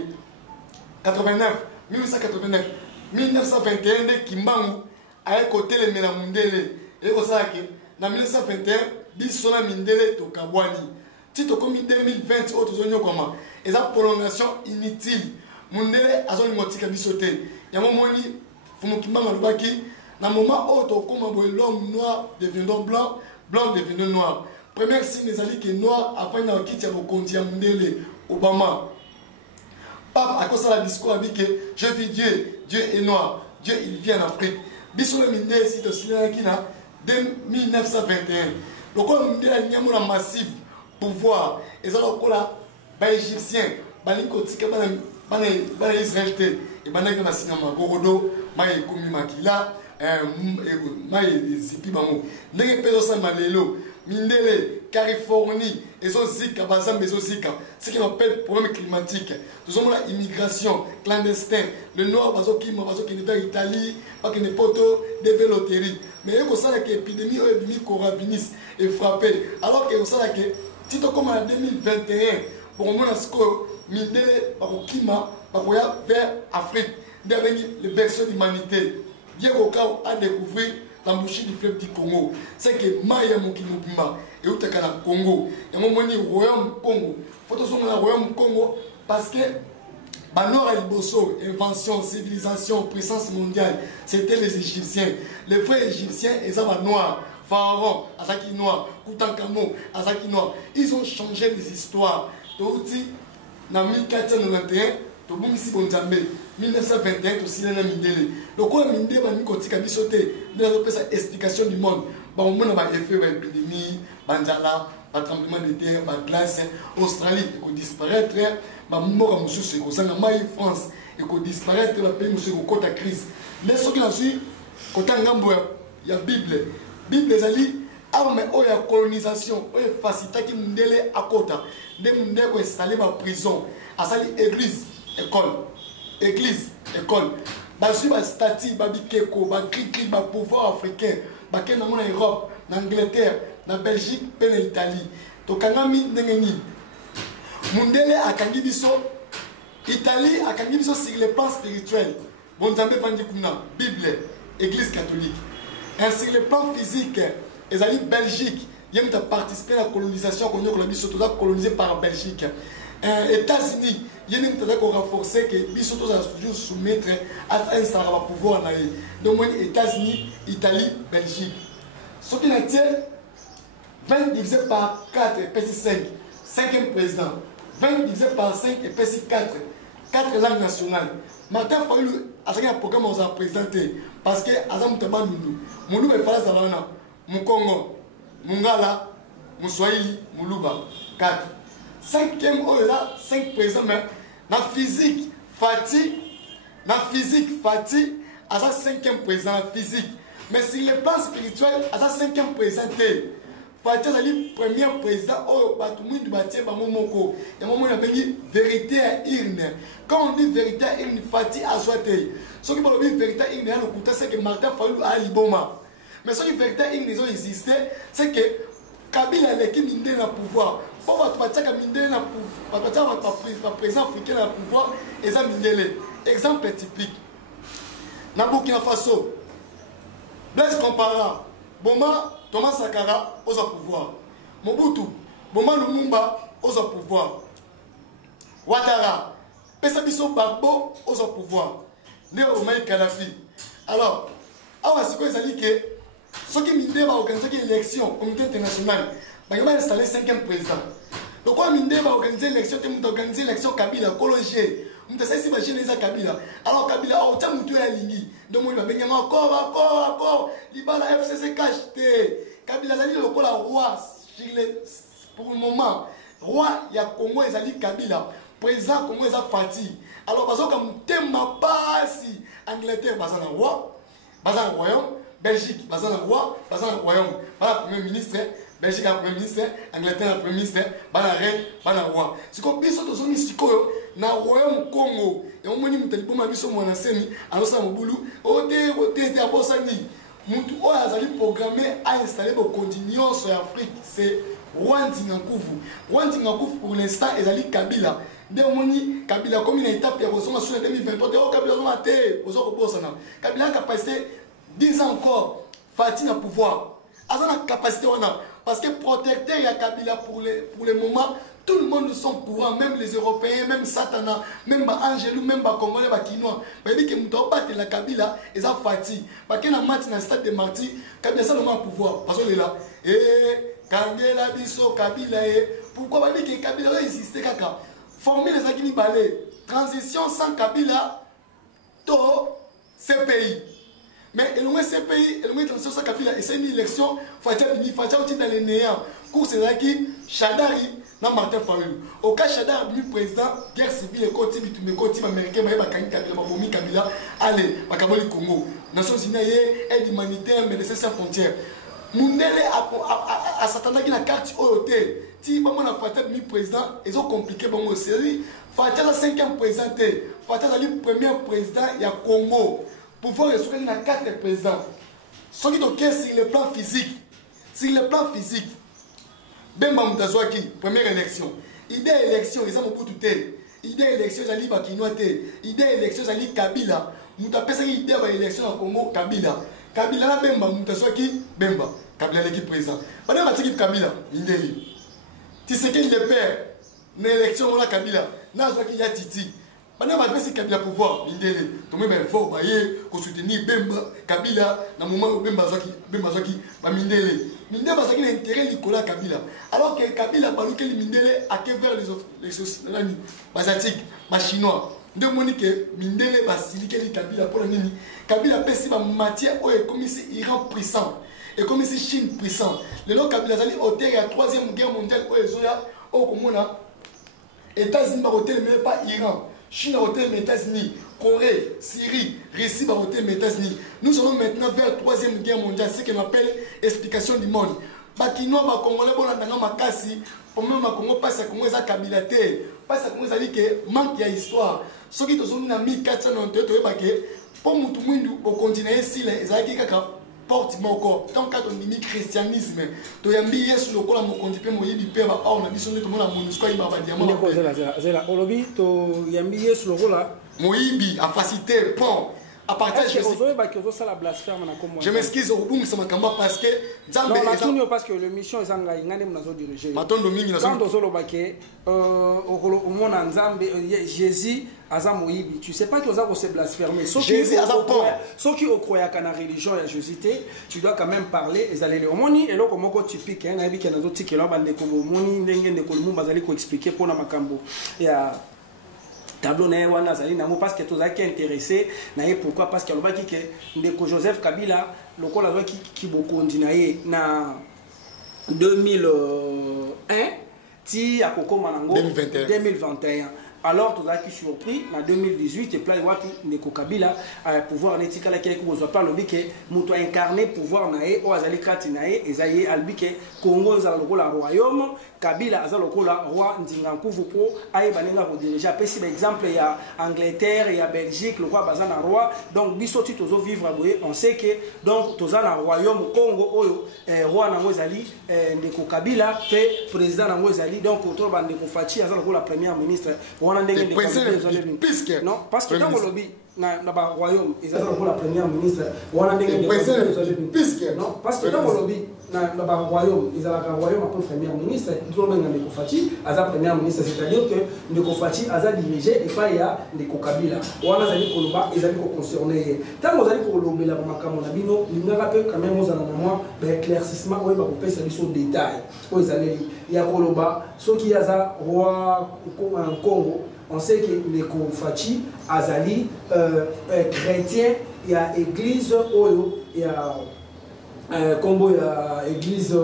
89, 1889, 1921, Kimbangu a côté les Mélamundele. Et au Sake, en 1921, Bissona Mindele to Kabwani. Tito comme 2020, autres zones comme et la prolongation inutile. Mundele a zone motika bisoté. Yamomoni, Fumukimba Malubaki. Dans le moment où l'homme noir devenant blanc, blanc devenant noir. Premier signe des alliés qui est noir, après il y a un qui Mundele, Obama. Pape a causé le discours avec je vis Dieu, Dieu est noir, Dieu il vient en Afrique. Bissoula Mindele, c'est aussi là qui a 1921. Le corps Mindele a un massif pouvoir. Et ça, le corps les Égyptiens, les Israéliens, et les Nassina Gorodo, les Koumi Makila. Mindele, Californie, et son Zika, Bazam, et son Zika, ce qu'on appelle problème climatique. Nous avons l'immigration clandestine, le noir, qui est vers l'Italie, qui n'est pas de vélotérie. Mais il y a une épidémie, une coronavirus est frappée. Alors que vous savez que, si tu comme en 2021, pour moi, Mindele, Kima, vers Afrique, devenir le berceau de l'humanité. Diego a découvert l'embouchure du fleuve du Congo. C'est que Maya Mokinopima et où t'as Congo. Et moi, je dis Royaume Congo. Il faut que le Royaume Congo parce que Banor Aliboso, invention, civilisation, puissance mondiale, c'était les Égyptiens. Les vrais Égyptiens, ils avaient noir. Pharaon, Azaki noir. Koutankamo, Azaki noir. Ils ont changé les histoires. Donc, en 1491, tout le monde ici, 1921, aussi là Mindele. Le corps Mindele va nous continuer à sauter. Nous avons fait explication du monde. On a effet l'épidémie, Banjala, tremblement de terre, glace, Australie, il disparaître. Mort à Moussou, France, il disparaître, la pays Moussou, côté crise. Mais ce qui a su, côté Ngambo, il y a Bible. Bible, les alliés, armes, il y a colonisation, il y a facilité qui Mindele à côté. Des Mindele ont installé ma prison, à sali église, école. Église, école. Basi ba stati, ba bikeko, ba kiki, ba pouvoir africain, ba ken en Europe, en Angleterre, en Belgique, en Italie. To kanami ndengeni. Mundele akangi biso, Italie akangi biso sur le plan spirituel. Bon Zambé Pandikuna, Bible, Église catholique. Et sur le plan physique, les alliés Belgique, ils ont participé à la colonisation qu'on a biso tout colonisé par Belgique. États-Unis, il y a une renforcer que Bissoto a toujours soumettre à un salaire pouvoir. Donc, États-Unis, Italie, Belgique. Ce qui est 20 divisé par 4 et 5, 5e président. 20 divisé par 5 et 4, 4 langues nationales. Martin Fayulu a un programme qu'on a présenté parce que Azam Taba Moulou. Moulou est face à l'ana. Moukongo, Mungala, Mouswahili, Moulouba. 4. 5e, oh là, 5 présents, mais dans la physique, Fatih, à sa 5e présent physique. Mais sur le plan spirituel, à sa 5e présenté, Fati azali premier président oyo bato mwindu batie bango moko ya momo na bengi vérité à urne. Quand on dit vérité à urne, Fati azwa te. Ce qui balobi vérité à urne ya lokuta c'est que Martin Fayulu a liboma. Mais ce qui vérité à urne ils ont existé, c'est que Kabila l'équipe minde na pouvoir. Pour bato batiaka minde na pouvoir, batiaka bato président africain na pouvoir, eza mindele. Exemple typique. Na Burkina Faso, Blaise Compaoré, Boma Thomas Sankara aux pouvoir. Mobutu, Boma Lumumba aux pouvoir. Ouattara, Pesabiso Bagbo aux pouvoir. Néo Omaï Kadhafi. Alors, awa siko ezali que ceux qui minde va organiser une élection au comité international, bah il va installer 5e président. Donc quand minde va organiser l'élection, tu vas organiser l'élection Kabila, Kologé. On te sait si machine les Kabila. Alors Kabila, oh tiens mutu ya lingi. Donc moi il va venir encore. Libala FCC cacheté. Kabila zali le roi pour le moment. Roi ya Congo ezali Kabila. Président Congo ezali Fati. Alors parce que thème pasi Angleterre bazana roi, bazana royaume, Belgique bazana roi, bazana royaume. Bala premier ministre, Belgique a premier ministre, Angleterre a premier ministre, bala reine, bala roi. C'est comme biso to zoni sikoyo na royaume Congo. Et on moni mutali boma biso mwana seni, alosa mobulu, ote abosani. Mutu oyo azali programmé à installer des conditions sur l'Afrique, c'est Rwandi Ngankuvu. Rwandi Ngankuvu pour l'instant ezali Kabila. Dès moni Kabila comme une étape ya rosoma sur 2023, de Kabila zoma te, ozo kobosana. Kabila a capacité 10 ans encore Fati na pouvoir. Azana capacité wana parce que protecteur ya Kabila pour le moment. Tout le monde sont courant, même les Européens, même Satana, même Angelou, même Congolais, Kinois. Mais dit que nous battre la Kabila, ils ont Fati. Parce que dans le stade de Marty, Kabila a le pouvoir. Parce que là, Kangela Biso, Kabila, pourquoi dit que Kabila existe kaka? Former les Akini Balé, transition sans Kabila, to CPI. Mais le CPI, le transition sans Kabila, et c'est une élection, Fati aussi dans les néants. Cours c'est là qui Chadari. Non, Martin Fayulu. Au cas Chadar, le président, guerre civile, le côté américain, Kabila, allez, Bakaboli Congo. Nations Unies, aide humanitaire, médecins sans frontières. Mundele a s'attendre à la carte OOT. Si maman a fait le président, ils ont compliqué bon série. Fatia la 5e président, Fatia le premier président, il y a Congo. Pour voir il y a 4 présidents. Ce qui est sur le plan physique. Sur le plan physique. Bemba Moutazouaki, première élection. Idée élection, ils ont beaucoup de temps. Idée élection, j'allais Bakinois. Idée élection, j'allais Kabila. Moutapesa idée élection au Congo, Kabila. Kabila la Bemba Moutazouaki, Bemba. Kabila l'équipe présente. Madame l'équipe Kabila, Indeli. Tu sais qu'il est père. Une élection, on a Kabila. Nazouaki ya Titi. Madame Adresse Kabila pouvoir, Indeli. Tout le monde est fort, qu'on soutenir Bemba, Kabila, dans le moment où Bemba Zouaki, Mindele. Mindele parce qu'il a intérêt Nicolas Kabila. Alors que Kabila a que Mindele a que vers les sociétés asiatiques, les chinois. De Monique, Mindele va siliquer Kabila pour la nini. Kabila a fait matière où est comme si Iran puissant. Et comme si Chine puissant. Le nom Kabila a été à la 3e guerre mondiale où ils ont au Comona. États-Unis n'a mais pas Iran. Chine a été les États-Unis. Corée, Syrie, Russie, les États-Unis. Nous allons maintenant vers la 3e guerre mondiale, ce qu'on appelle explication du monde. Bakinois, Congolais, Makasi, pour même Congo, passe à Congo, Kabila, passe à Congo, ça dit que manque de histoire. Ceux qui sont en 1498, pour nous, au continent, ici, les Akika porte moko. Tant qu'on dit christianisme, tu as mis yes le col à mon conduit, mon yébi père, on a mis son tout le monde à mon histoire, il m'a pas dit à moi. Zela, Olobi, tu as mis yes le rôle là. Moïbi a facilité pont à partir de je m'excuse au bout ça m'a parce que non la parce que le mission est ngani mnazo diriger quand ozolo baké au mona nzambe Jésus aza moyibi tu sais pas que oza ko se blasphémer Jésus aza pont ceux qui croient à la religion et Jésus tu dois quand même parler et aller le omoni et loko moko typique na yebi kenazo tikelo bande ko omoni ndenge ndeko lumba bazali ko expliquer pour na makambo ya tableau na wana zali na mo parce que tozaki intéressé na pourquoi parce que alobaki que ndeko Joseph Kabila lokola qui bokondi na ye na 2001 ti akokoma nango 2021 alors tu as surpris en 2018 et plein de Ndeko Kabila pouvoir n'étika la qui vous pas le que muto incarné pouvoir nae o azali kati nae ezaye albike Congo za lokola royaume Kabila aza lokola roi ndingankuvu po aye banenga ko diriger pesi par exemple il y a Angleterre il y a Belgique le roi bazana roi donc biso ti tozo vivre boye on sait que donc toza na royaume Congo oyo roi nango ezali Ndeko Kabila pe président nango ezali donc to ba Ndeko Fachi aza lokola premier ministre wana ndenge non parce que dans le lobby na ba royaume ils aza lokola premier ministre wana ndenge non parce que dans le lobby na ba royaume ils aza royaume après premier ministre tout le monde Ndeko Fachi aza premier ministre c'est-à-dire que Ndeko Fachi aza dirigé et pas ya Ndeko Kabila wana zali koloba ezali ko concerner tant vous allez ko lobela ba makambo na bino lingaka pe quand même ozana na moi ba éclaircissement oyo ba ko pesa biso détail ko ezali ya koloba soki aza roi en Congo on sait que Ndeko Fachi azali chrétien il y a église oyo il y a combo ya église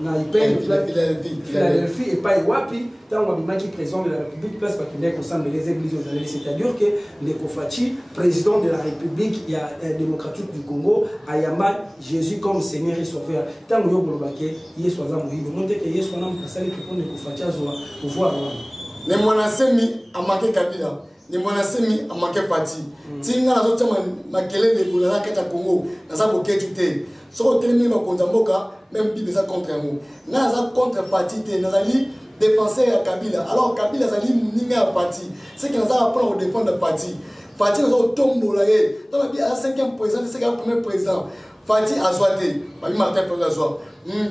na Philadelphie et pas Iwapi tant on a qui président de la République place parce qu'il est ensemble les églises c'est-à-dire que Ndeko Fachi président de la République il y a démocratique du Congo ayamba Jésus comme Seigneur et Sauveur tant on yo bolobake yesu aza moyibi monte que yesu na mukasali que Ndeko Fachi azoa pouvoir ne mwanasemi amake Kabila ne mwanasemi amake Fati tinga na zote makelele bolala kata Congo na sa boketu te so telemi makonza mboka même bible ça contre moi na za contre Fati te na zali défenseur ya Kabila alors Kabila zali ninga ya Fati c'est que na za prendre défendre Fati Fati na zo tombola ye dans la vie à 5e président c'est le premier président Fati azwate ba Martin Fayulu azwa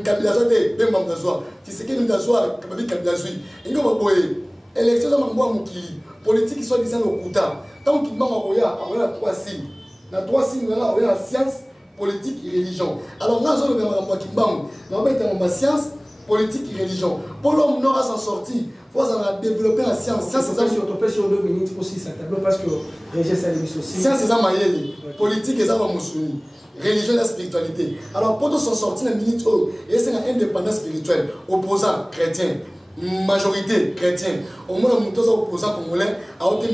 Kabila azwate bemba mtazwa Tshisekedi mtazwa Kabila zui ingo maboye élection za mambo mukili politique soit disant au kuta tant qu'il m'a oya 3 signes na 3 signes là oya science politique et religion alors là je le mambo kimbang na ba ita science politique et religion pour l'homme n'aura s'en sorti faut ça développer la science ça c'est ça sur topé sur 2 minutes aussi ça tableau parce que Régis Salibis aussi science c'est ça mayele politique et ça va musuni religion et la spiritualité alors pour s'en sortir la minute et c'est une indépendance spirituelle opposant chrétien majorité chrétienne au moins on est opposant congolais à aucun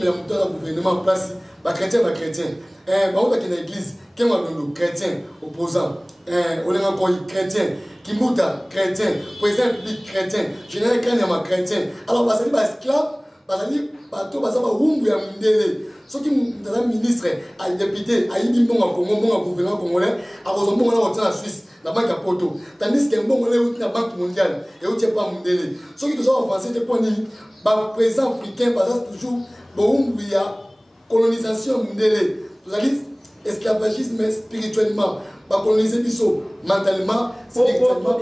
gouvernement en place ba chrétien ba on est dans l'église qui est chrétien opposant on est encore chrétien Kimuta chrétien président public chrétien général Kanyama chrétien alors ba sali ba esclave ba sali ba to ba wumbu ya mundele soki mutala ministre a député a yidi mbongo Congo mbongo gouvernement congolais a kozombo na hotel en Suisse la banque à Porto tandis que mbongo le outil na banque mondiale et outil pas mundele soki to so avancer te point ni ba président africain ba toujours bon ya colonisation mundele to ali esclavagisme spirituellement ba coloniser biso mentalement spirituellement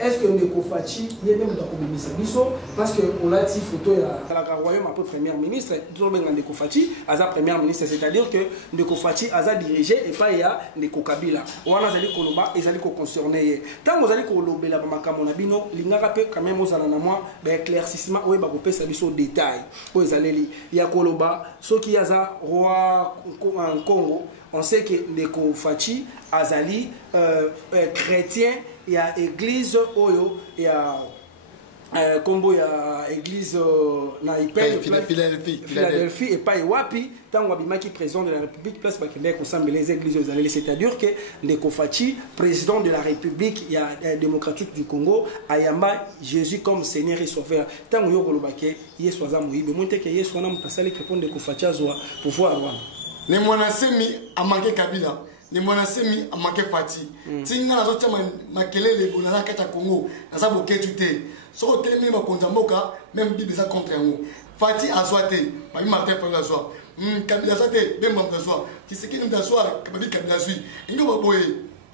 est-ce que Ndeko Fachi yende muta kobimisa biso parce que on a ti photo ya la royaume après premier ministre tout benga Ndeko Fachi aza premier ministre c'est-à-dire que Ndeko Fachi aza dirigé et pas ya Ndeko Kabila wana zali koloba ezali ko concerner tant zali ko lobela ba makambo na bino lingaka pe quand même ozala na moi ba éclaircissement oyo ba kopesa biso détail oyo ezaleli ya koloba soki aza roi en Congo on sait que Ndeko Fachi azali chrétien il y a église oyo il y a combo il y a église na Philadelphie et pas Iwapi tant wabima qui président de la République place ba kende ensemble les églises aux c'est-à-dire que Ndeko Fachi président de la République il y a démocratique du Congo ayamba Jésus comme Seigneur et Sauveur tant yo kolobake Yesu aza moyibe monte que Yesu wana mukasali répondre Ndeko Fachi azwa pouvoir wana ne mwanasemi amake Kabila ni mwanasemi amake Fati tinga na zote makelele bolala kata Congo na za boketu te so telemi makonza mboka même bible ça contre moi Fati azwate ba Martin Fayulu azwa Kabila azwate bemba mtazwa Tshisekedi mtazwa Kabila zui ingo baboye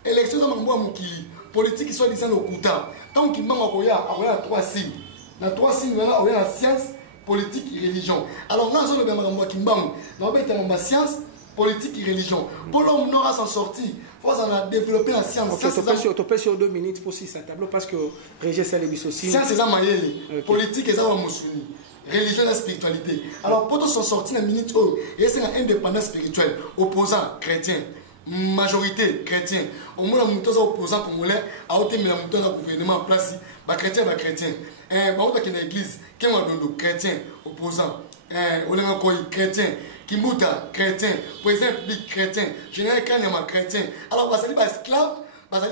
élection za mambo mukili politique soit disant au kuta tant qu'il m'a oya 3 signes na 3 signes là oya science politique et religion alors là je le mambo kimbang na ba ita science politique et religion. Pour l'homme n'aura s'en sorti. Faut en développer la science. Tu peux sur 2 minutes pour 6 tableau parce que Régis Salibis aussi. Science c'est ça mayele. Politique et ça va musuni. Religion et spiritualité. Alors pour s'en sortir la minute il y a une indépendance spirituelle opposant chrétien, majorité chrétien. Au moins, les opposants congolais, à haute mais le gouvernement en place, les chrétiens, les chrétiens. On a une église, qui est un chrétien, opposant. On a un chrétien, Kimbuta, chrétien, président public chrétien, général Kanyama, chrétien. Alors, on va esclave, on va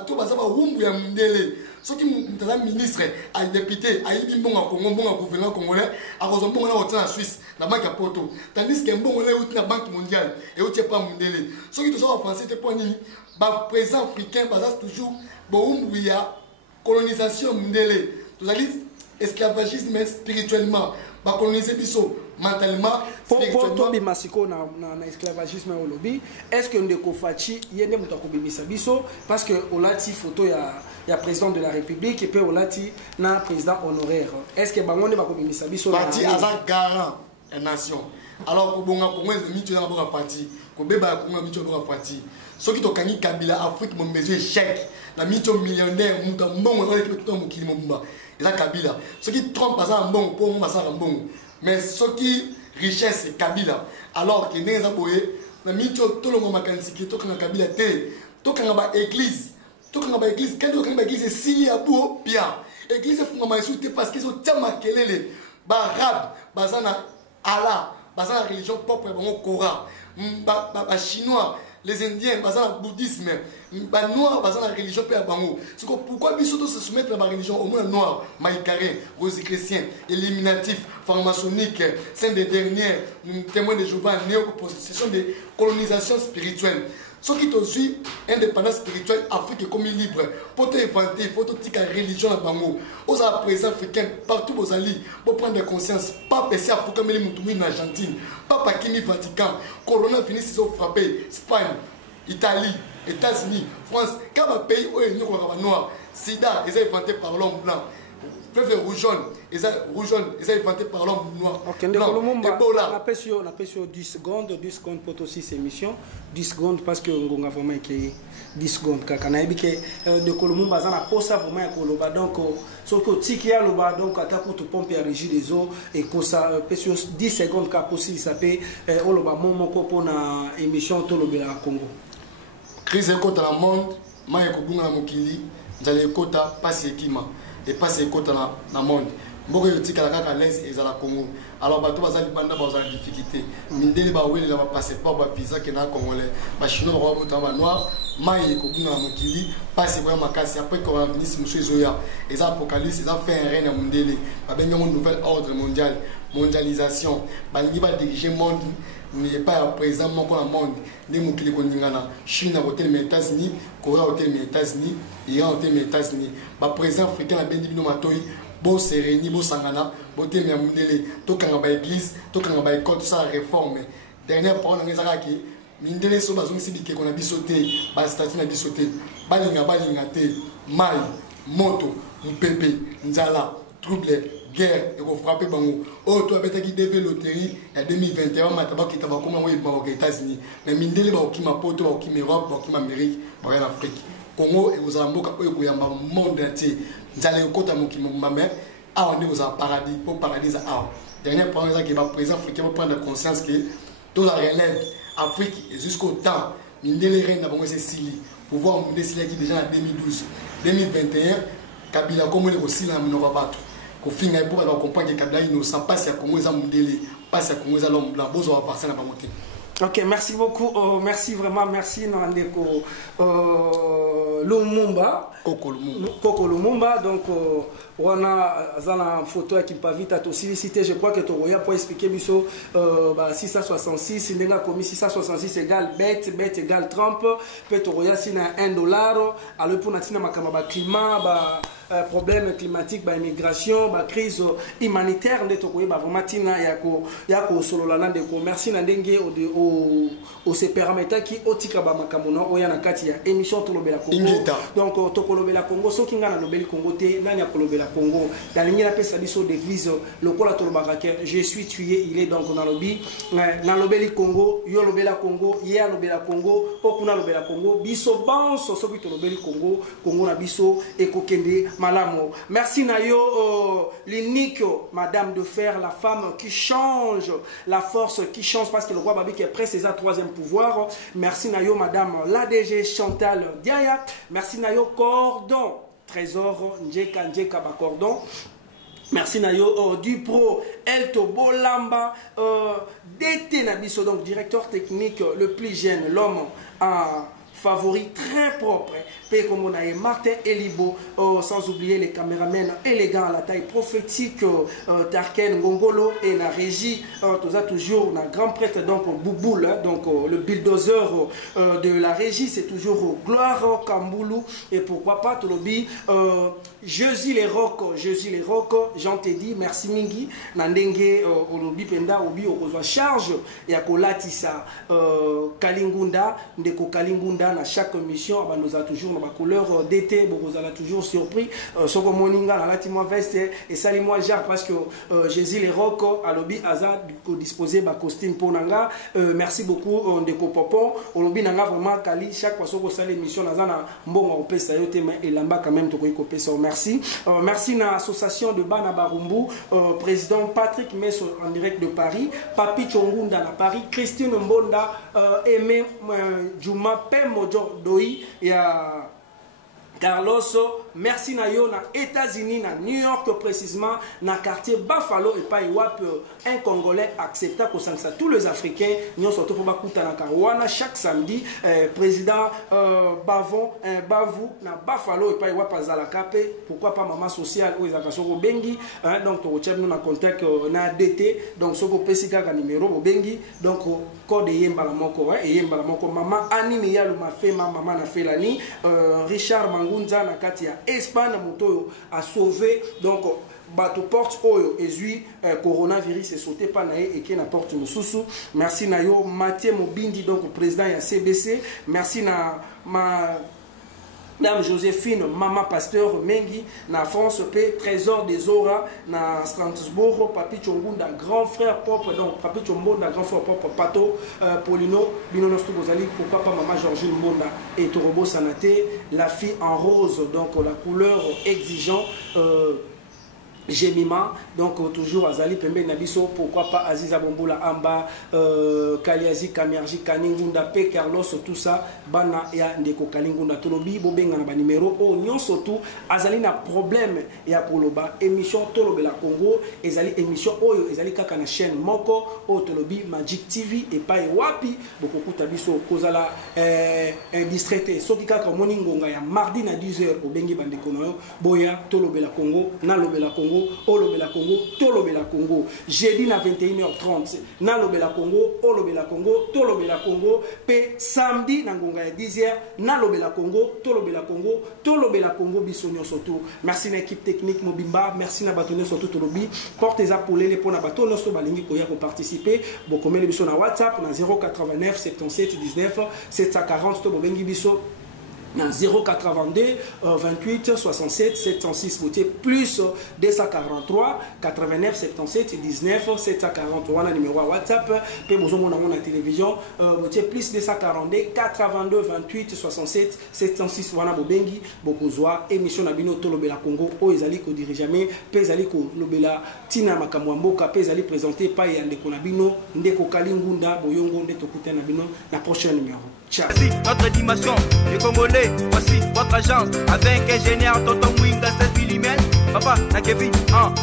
tout, on va wumbu ya mundele. Ceux qui sont ministres, à député, à Ibimbo, à Congo, à gouvernement congolais, à Rosombo, à Suisse, la banque à Porto. Tandis qu'un bon, on est la banque mondiale, et où tu n'es pas mundele. Ceux qui sont en français, tu es pas ni, président africain, c'est toujours, bon, il y a colonisation mundele. Vous allez esclavagisme spirituellement, bah coloniser biso mentalement, spirituellement. Pour Masiko na esclavagisme au lobby, est-ce que ndeko fachi yende mutako bimisa biso parce que olati photo ya président de la République et puis olati na président honoraire. Est-ce que bangonde bako bimisa biso parti azan garant et nation. Alors ko bonga ko ngwe mitu na bonga parti, ko beba ko ngwe mitu bonga parti. Ceux qui to kangi Kabila Afrique mon besoin chèque, na mitu millionnaire muta mbongo ole to mukili momba. Et là Kabila, ceux qui trompent pas ça bon pour moi ça bon. Mais ceux qui richesse c'est Kabila. Alors que n'est pas boye, na mitu to longo makanisi ki to kana Kabila te, to kana ba église. To kana ba église, quand to kana ba église si ya bo bien. Église fuma maisute parce qu'ils ont tellement kelele. Ba arabe, bazana Allah, bazana la religion propre au Coran. Ba chinois, les Indiens, bazana le bouddhisme, ba noir, bazana la religion pe bango. C'est pourquoi biso se soumettre à la religion au moins noir, maïcaré, rosicrétien, éliminatif, franc-maçonnique, saint des derniers, témoins de Jéhovah, néo-possession de colonisation spirituelle. Ceux qui te suivent, indépendance spirituelle, Afrique comme libre, pour te inventer, pour te dire la religion à Bango, aux présents africains, partout aux alliés, pour prendre conscience, pas passer à Foucault, en Argentine, pas Pakimi, Vatican, Corona finit ils ont frappé, Espagne, Italie, États-Unis, France, quand un pays où il y a noir, Sida, ils ont inventé par l'homme blanc. Fleuve rouge-jaune, ils ont inventé par l'homme noir. Ok, on appelle sur 10 secondes pour aussi ces émissions. 10 secondes parce que on a vraiment 10 secondes. Quand on a dit que de Colombo, on a posé vraiment Koloba. Donc, sur le tiki à l'oba, donc, à ta pour te pomper à régir les eaux et que ça, sur 10 secondes, car possible, ça peut, on l'a mon pour une émission Tolobe à Congo. Crise écoute dans le monde, Maya Kobunga Mokili, j'allais écouter passer Kima. Et pas ces côtés dans le monde. Beaucoup de gens qui sont l'aise et à Congo. Alors, ils ont des difficultés. Mindeli ba wele la passeport ba visa qui na congolais. Ba chinois ba mutamba noir, mai ko kuna mokili, passe kwa makasi après coronavirus monsieur Zoya. Les apocalypse, ils ont fait un règne mondial. Ba benga un nouvel ordre mondial, mondialisation. Ba ngi ba diriger monde n'est pas présent dans le monde. Les mokili ko ningana. Chine a hôtel les États-Unis, Corée a hôtel les États-Unis, Iran a hôtel les États-Unis. Ba président africain la bendi bino matoyi. Bon séréni, bon sangana, bon thème à Mundele, tout quand on va église, tout quand on va école, tout ça réforme. Dernière parole, on a dit que Mundele so bazong sibike qu'on a bisoté, bas statut na bisoté, balinga te, mal, moto, mpépé, nzala, trouble, guerre, et qu'on frappe bango. Oh, toi, bête qui devait loterie, en 2021, mataba qui t'a comme aux États-Unis. Mais Mundele va au Kima Poto, au Kima Europe, au Kima Amérique, en Afrique. Congo et aux Amboka, au Yamba, monde entier. Nous allons côté mon mère, on est au paradis, au paradis à dernière point qui va présent africain pour prendre conscience que tout la relève Afrique jusqu'au temps, Mindele reine d'abord c'est Sili, pouvoir monter Sili qui déjà en 2012, 2021, Kabila comme on est aussi là, nous va battre. Qu'au final pour comprendre que Kabila innocent, passe à Congo, ils ont Mindele, passe à Congo, ils ont l'homme blanc, besoin de passer à la montée. Ok, merci beaucoup. Merci vraiment, merci Nandeko Lumumba. Koko Lumumba. Donc, on a une photo qui peut vite à solliciter. Je crois que tu as pour expliquer 666, il y a commis 666 égale bête égale Trump. Peut-être qu'il y a $1. Alors, pour le climat, problème climatique, immigration, crise humanitaire, merci Nandenge au se permettre qui otika ba makamuna oyana kati ya émission Tolobela Congo. Donc Tolobela Congo so kinga na lobeli Congo te nani ya Kolobela Congo dans ligne la pesa biso devise lokola Tolobaka je suis tué il est donc dans lobby na lobeli Congo yo lobela Congo ya lobela Congo okuna lobela Congo biso banso so bito lobeli Congo na biso ekokende Malamo. Merci Nayo, l'unique Madame de Fer, la femme qui change, la force qui change, parce que le roi Babi qui est prêt, c'est sa troisième pouvoir. Merci Nayo, Madame l'ADG Chantal Diaya. Merci Nayo, Cordon, Trésor, Njeka Bakordon. Merci Nayo, Dupro, Elto Bolamba, DT Nabiso, donc directeur technique le plus jeune, l'homme en favori très propre. Pays comme on a Martin Elibo, sans oublier les caméramens élégants à la taille prophétique, Tarken Ngongolo et la régie, toujours un grand prêtre, donc Bouboul, donc le bulldozer de la régie, c'est toujours Gloire Kamboulou, et pourquoi pas Tolobi, Jésus les rocs, Jean Teddy, merci Mingi, Nandenge, Olobi Penda, Obi, Okozwa charge, et à Kolatisa, Kalingunda, Ndeko Kalingunda, à chaque mission, nous a toujours ma couleur d'été, vous allez toujours surpris. Soko Moninga, la Latima veste et salimo jar parce que Jésus les rocs à lobby Azad disposer ma costume pour Nanga. Merci beaucoup de Popon. Au lobby Nanga vraiment Kali chaque fois que ça l'émission Nazana Mbongo au pesa yote mais et lamba quand même to ko pesa. Merci. Merci na association de Bana Barumbu, président Patrick Messo en direct de Paris, Papi Chongunda à Paris, Christine Mbonda, Aimé Juma Pemo Doi, il y a Carlos, merci Nayo na États-Unis, na New York précisément, na quartier Buffalo et pas un Congolais accepta pour ça tous les Africains, nous surtout pour Bakuta na Karouana chaque samedi, président Bavon, Bavou na Buffalo et pas pas à la capé, pourquoi pas maman sociale ou Izakasoko Bengi, donc tu nous na contact na DT, donc soko pesika ka numéro Bengi, donc code yemba la moko et yemba la moko maman Annie Yalo ma fait maman na Felani, Richard Mangunza na kati ya Espagne moto a sauvé donc bato porte oyo ezui coronavirus et sauté pas naé et qui na porte mususu. Merci na yo Mathieu Mobindi donc président ya CBC. Merci na Madame Joséphine, Maman Pasteur Mengi, na France P, Trésor des Ora, na Strasbourg, Papi Chongunda, grand frère propre, donc Papi Chongunda, grand frère propre, Pato, Polino, Bino Nostu Bozali, pourquoi pas Maman Georgine Mbonda et Torobo Sanate, la fille en rose, donc la couleur exigeant. Jemima, donc toujours Azali Pembe Nabiso, pourquoi pas Aziza Bombola Amba, Kaliazi Kamerji, Kaningunda, P. Carlos, tout ça, Bana ya Ndeko Kalingunda, Tolobi, Bobenga na numéro, oh, nyon surtout, Azali na problème ya Koloba, émission Tolobe la Congo, Ezali émission Oyo, Ezali Kaka na chaîne Moko, oh Tolobi, Magic TV, et pas Wapi, beaucoup Tabiso, Kozala, distraité, Soki Kaka Moningonga ya mardi na 10h, au Bengi Bandekono, Boya, Tolobe la Congo, Nalobe la Congo, Olobela Congo, Tolobela Congo. Jeudi na 21h30, Nalobela Congo, Olobela Congo, Tolobela Congo. Pe samedi na ngonga ya 10h, Nalobela Congo, Tolobela Congo, Tolobela Congo bisonyo surtout. Merci na équipe technique Mobimba, merci na batonyo surtout Tolobi. Portez à poulet les pona batonyo so balingi koya ko participer. Bokomé le biso na WhatsApp na 089 77 19 740 to bobengi biso. 082 28 67 706 plus 243 89 77 19 743 le numéro WhatsApp pe bozomo na la télévision plus 242 82 28 67 706 wana bobengi bokozwa émission na bino Tolobela Congo o ezali ko dirigeamé pe ezali ko lobela tina makambo mboka pe ezali présenté pa ya ndeko na bino Ndeko Kalingunda boyongo nde tokutana na bino na prochain numéro. Ciao. Voici notre dimension, les Congolais, voici votre agence, avec ingénieur Tonton Winga 16 mm, papa, na Kevin,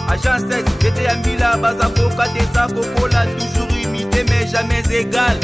agence 16, j'étais à Mila, Bazako, Katesa, Kokola, toujours imité mais jamais égal.